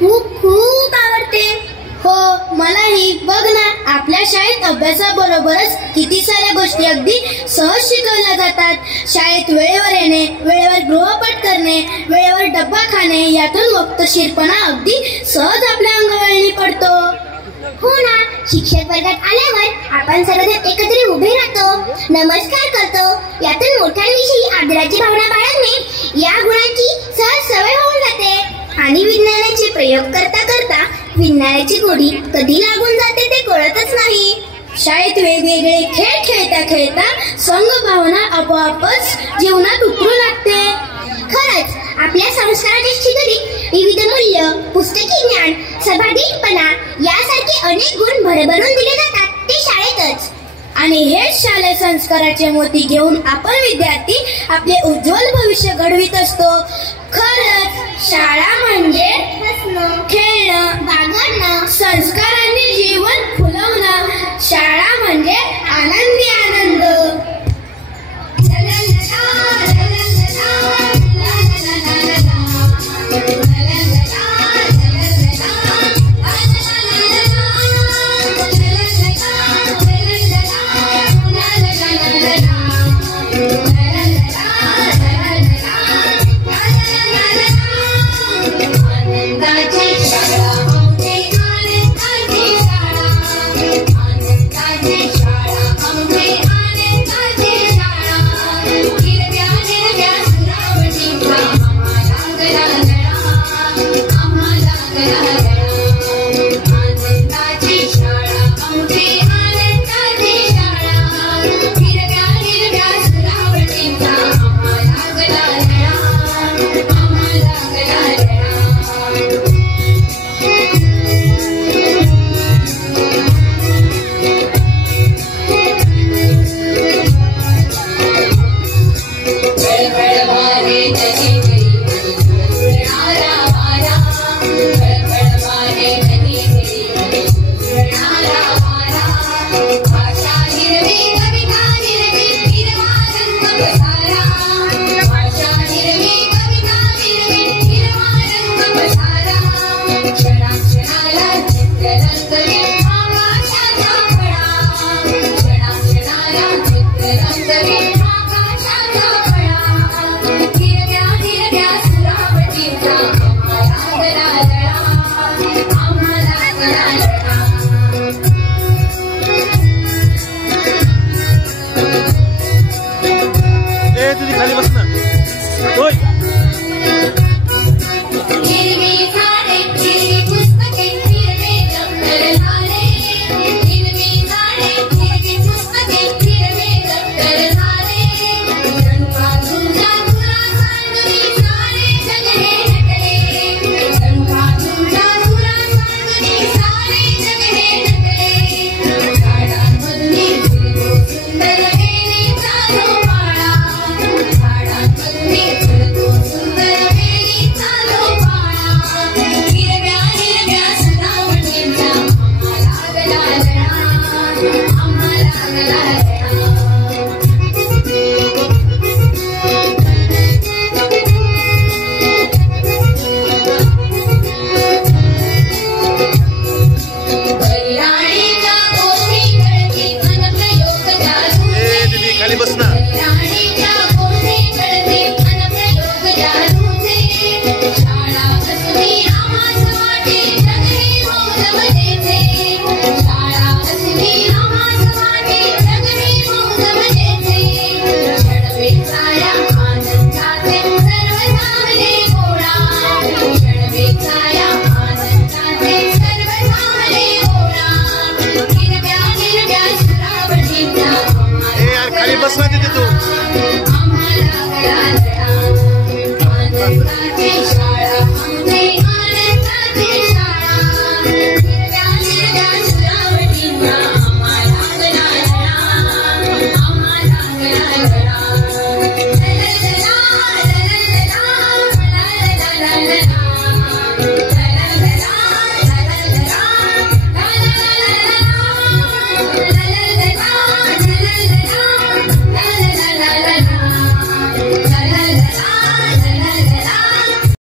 खूप खूप आवडते. हो मलाही. बघ ना, आपल्या शाळेत अभ्यासाबरोबरच किती साऱ्या गोष्टी अगदी सहज शिकवल्या जातात. शाळेत वेळेवर येणे, वेळेवर गृहपाठ करणे, वेळेवर डब्बा खाणे, यातून वक्तशीरपणा अगदी सहज आपल्या अंगवळणी पडतो. हो ना, शिक्षक वर्गात आल्यावर आपण सर्वजण एकत्र उभे राहतो, नमस्कार करतो. यातून मोठ्यांविषयी आदराची भावना बाळगणे या गुणांची सहज सवय होऊन जाते. आणि विज्ञानाचे प्रयोग करता करता विज्ञानाची गोडी कधी लागून जाते ते कळतच नाही. शाळेत वेगवेगळे खेळ खेळता खेळता संघभावना आपोआपच जीवनात उतरू लागते. खरंच आपल्या संस्काराच्या शिदोरीत विविध मूल्य, पुस्तकी ज्ञान, सभागीपणा यासारखे अनेक गुण भरभरून दिले जातात ते शाळेतच. आणि हेच शालेय संस्काराचे मोती घेऊन आपण विद्यार्थी आपले उज्ज्वल भविष्य घडवित असतो. खरंच शाळा म्हणजे हसणं, खेळणं, वागणं, संस्कारांनी जीवन फुलवणं. शाळा म्हणजे आनंदी आनंद. खाली बस ना. होय. la la la la